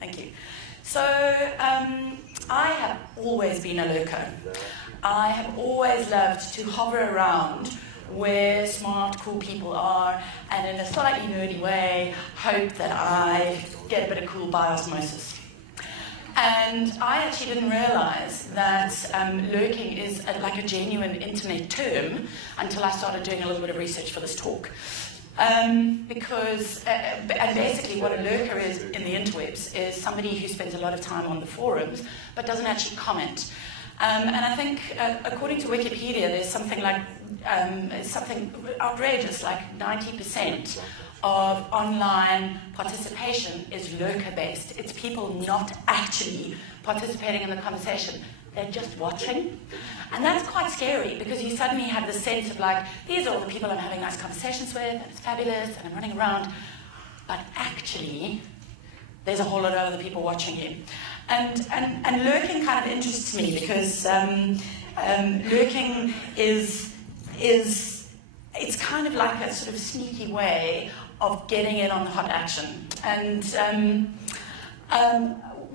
Thank you. So, I have always been a lurker. I have always loved to hover around where smart, cool people are, and in a slightly nerdy way, hope that I get a bit of cool by osmosis. And I actually didn't realize that lurking is like a genuine internet term until I started doing a little bit of research for this talk. And basically what a lurker is in the interwebs is somebody who spends a lot of time on the forums but doesn't actually comment. And I think, according to Wikipedia, there's something like something outrageous, like 90% of online participation is lurker-based. It's people not actually participating in the conversation. They're just watching. And that's quite scary because you suddenly have the sense of like, these are all the people I'm having nice conversations with, and it's fabulous, and I'm running around. But actually, there's a whole lot of other people watching you. And lurking kind of interests me because lurking is it's kind of like a sort of sneaky way of getting in on the hot action. And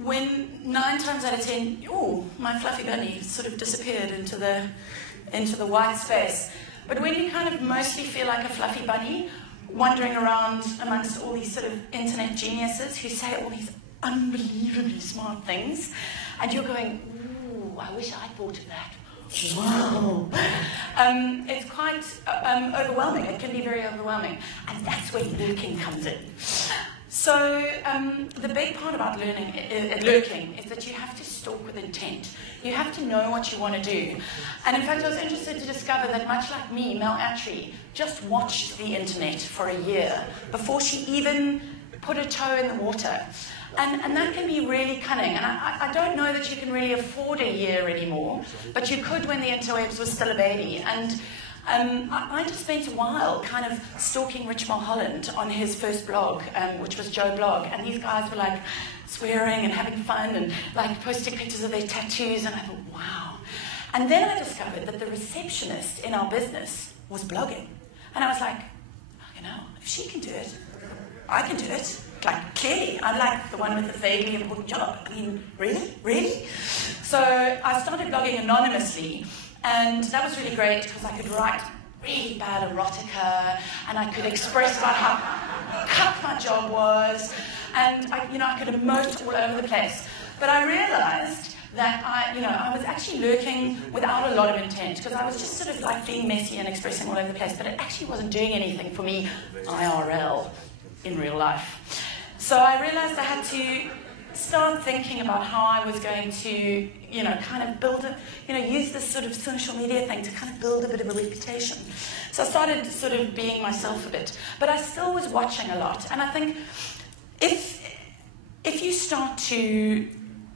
when 9 times out of 10, oh, my fluffy bunny sort of disappeared into the white space. But when you kind of mostly feel like a fluffy bunny, wandering around amongst all these sort of internet geniuses who say all these unbelievably smart things, and you're going, ooh, I wish I'd thought of that. Wow. It's quite overwhelming. It can be very overwhelming. And that's where lurking comes in. So the big part about lurking is that you have to stalk with intent. You have to know what you want to do. And in fact, I was interested to discover that much like me, Mel Attree just watched the internet for a year before she even put a toe in the water. And that can be really cunning. And I don't know that you can really afford a year anymore, but you could when the interwebs was still a baby. And I just spent a while kind of stalking Rich Mulholland on his first blog, which was Joe Blog. And these guys were like swearing and having fun and like posting pictures of their tattoos. And I thought, wow. And then I discovered that the receptionist in our business was blogging. And I was like, you know, if she can do it, I can do it. Like, clearly, I'm like the one with the vaguely important job. I mean, really? So I started blogging anonymously, and that was really great because I could write really bad erotica, and I could express about how cut my job was, and I could emote all over the place. But I realized that I was actually lurking without a lot of intent because I was just sort of like being messy and expressing all over the place, but it actually wasn't doing anything for me IRL in real life. So I realized I had to start thinking about how I was going to, kind of build use this sort of social media thing to kind of build a bit of a reputation. So I started sort of being myself a bit, but I still was watching a lot. And I think if you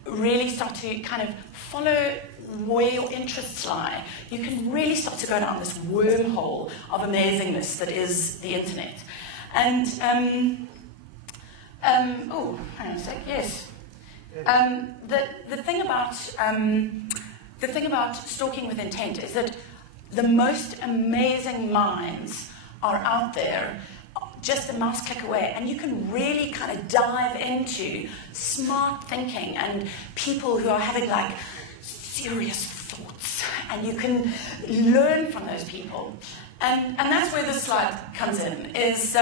really start to kind of follow where your interests lie, you can really start to go down this wormhole of amazingness that is the internet. And hang on a sec. Yes. The thing about stalking with intent is that the most amazing minds are out there, just a mouse click away, and you can really kind of dive into smart thinking and people who are having like serious thoughts, and you can learn from those people. And that's where this slide comes in, is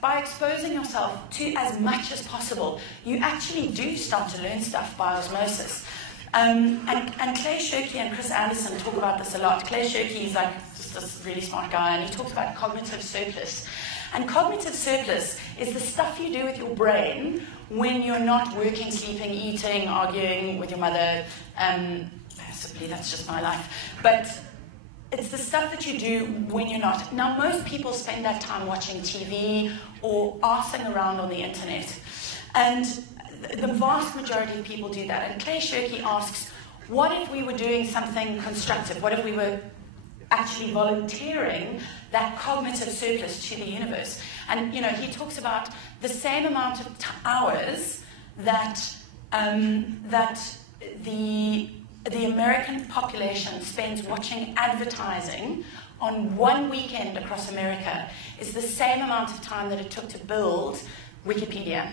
by exposing yourself to as much as possible, you actually do start to learn stuff by osmosis. And Clay Shirky and Chris Anderson talk about this a lot. Clay Shirky is like just this really smart guy, and he talks about cognitive surplus. And cognitive surplus is the stuff you do with your brain when you're not working, sleeping, eating, arguing with your mother. Possibly that's just my life. But it's the stuff that you do when you're not. Now, most people spend that time watching TV or arsing around on the internet. And the vast majority of people do that. And Clay Shirky asks, what if we were doing something constructive? What if we were actually volunteering that cognitive surplus to the universe? And, he talks about the same amount of hours that the American population spends watching advertising on one weekend across America is the same amount of time that it took to build Wikipedia.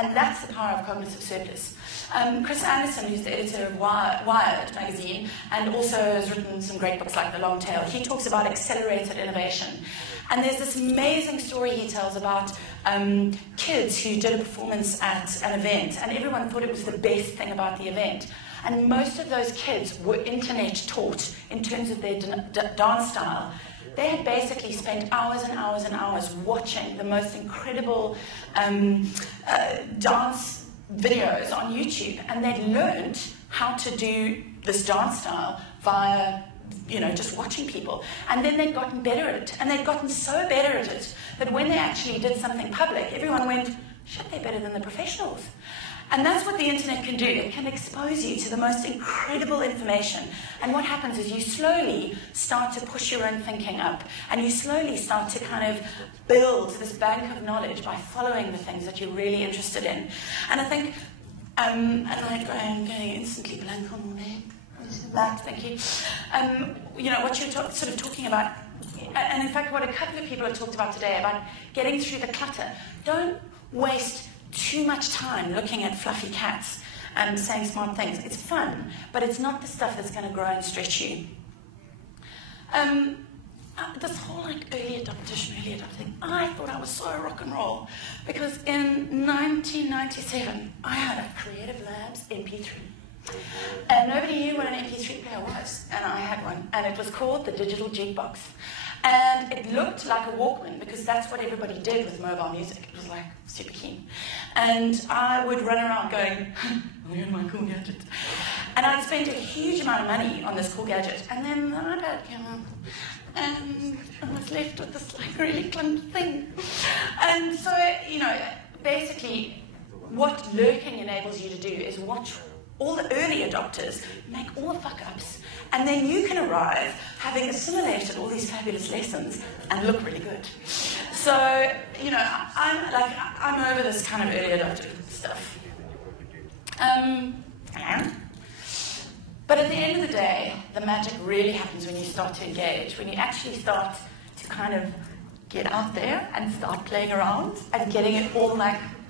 And that's the power of cognitive surplus. Chris Anderson, who's the editor of Wired magazine, and also has written some great books like The Long Tail, he talks about accelerated innovation. And there's this amazing story he tells about kids who did a performance at an event, and everyone thought it was the best thing about the event. And most of those kids were internet taught in terms of their dance style. They had basically spent hours and hours and hours watching the most incredible dance videos on YouTube, and they'd learned how to do this dance style via, just watching people. And then they'd gotten better at it, and they'd gotten so better at it that when they actually did something public, everyone went, shit, they're better than the professionals. And that's what the internet can do. It can expose you to the most incredible information. And what happens is you slowly start to push your own thinking up, and you slowly start to kind of build this bank of knowledge by following the things that you're really interested in. And I think, and I'm going instantly blank on the name. Thank you. What you're sort of talking about, and in fact what a couple of people have talked about today about getting through the clutter. Don't waste too much time looking at fluffy cats and saying smart things. It's fun, but it's not the stuff that's going to grow and stretch you. This whole early adopting, I thought I was so rock and roll, because in 1997 I had a Creative Labs MP3. And nobody knew what an MP3 player was, and I had one, and it was called the Digital Jukebox. And it looked like a Walkman, because that's what everybody did with mobile music. It was like super keen. And I would run around going, I'm in my cool gadget. And I'd spent a huge amount of money on this cool gadget. And then the iPad came out, and I was left with this really clunky thing. And so, basically, what lurking enables you to do is watch all the early adopters make all the fuck-ups, and then you can arrive having assimilated all these fabulous lessons and look really good. So, I'm over this kind of early adopter stuff. But at the end of the day, the magic really happens when you start to engage, when you actually start to kind of get out there and start playing around and getting it all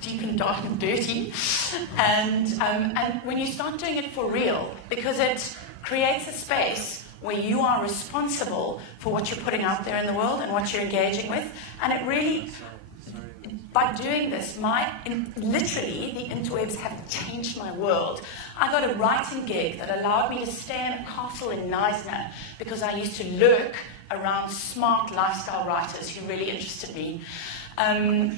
deep and dark and dirty, and when you start doing it for real, because it creates a space where you are responsible for what you're putting out there in the world and what you're engaging with, and it really, by doing this, literally the interwebs have changed my world. I got a writing gig that allowed me to stay in a castle in Neisner because I used to lurk around smart lifestyle writers who really interested me. I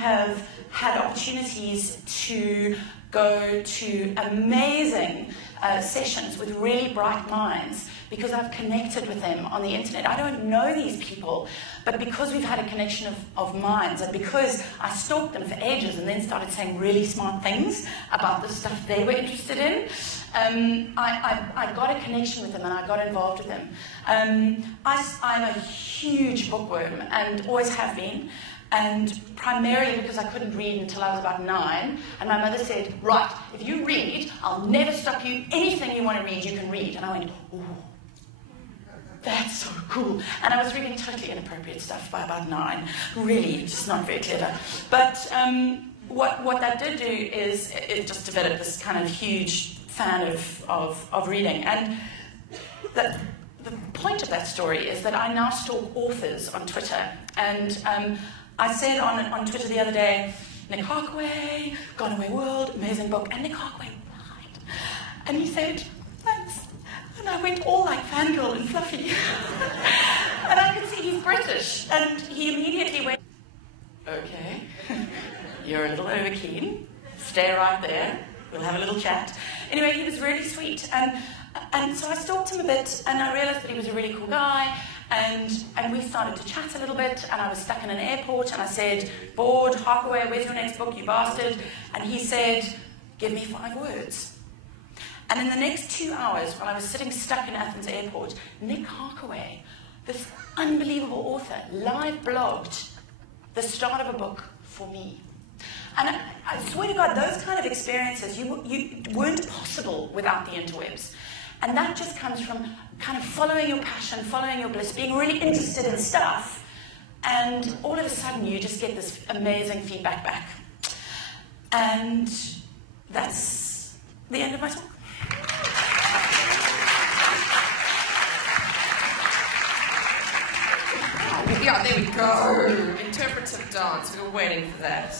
have had opportunities to go to amazing sessions with really bright minds because I've connected with them on the internet. I don't know these people, but because we've had a connection of minds, and because I stalked them for ages and then started saying really smart things about the stuff they were interested in, I got a connection with them and I got involved with them. I'm a huge bookworm and always have been, and primarily because I couldn't read until I was about 9, and my mother said, right, if you read, I'll never stop you. Anything you want to read, you can read. And I went, ooh, that's so cool. And I was reading totally inappropriate stuff by about 9. Really, just not very clever. But what that did do is it just developed this kind of huge fan of reading. And the point of that story is that I now stalk authors on Twitter. And I said on Twitter the other day, Nick Harkaway, Gone Away World, amazing book. And Nick Harkaway replied. And he said, thanks. And I went all like fangirl and fluffy. And I could see he's British. And he immediately went, okay, you're a little overkeen. Stay right there. We'll have a little chat. Anyway, he was really sweet. And so I stalked him a bit, and I realized that he was a really cool guy. And we started to chat a little bit, and I was stuck in an airport, and I said, bored, Harkaway, where's your next book, you bastard? And he said, give me 5 words. And in the next 2 hours, while I was sitting stuck in Athens airport, Nick Harkaway, this unbelievable author, live blogged the start of a book for me. And I swear to God, those kind of experiences you weren't possible without the interwebs. And that just comes from kind of following your passion, following your bliss, being really interested in stuff, and all of a sudden you just get this amazing feedback back. And that's the end of my talk. Yeah, there we go. Interpretive dance. We were waiting for that.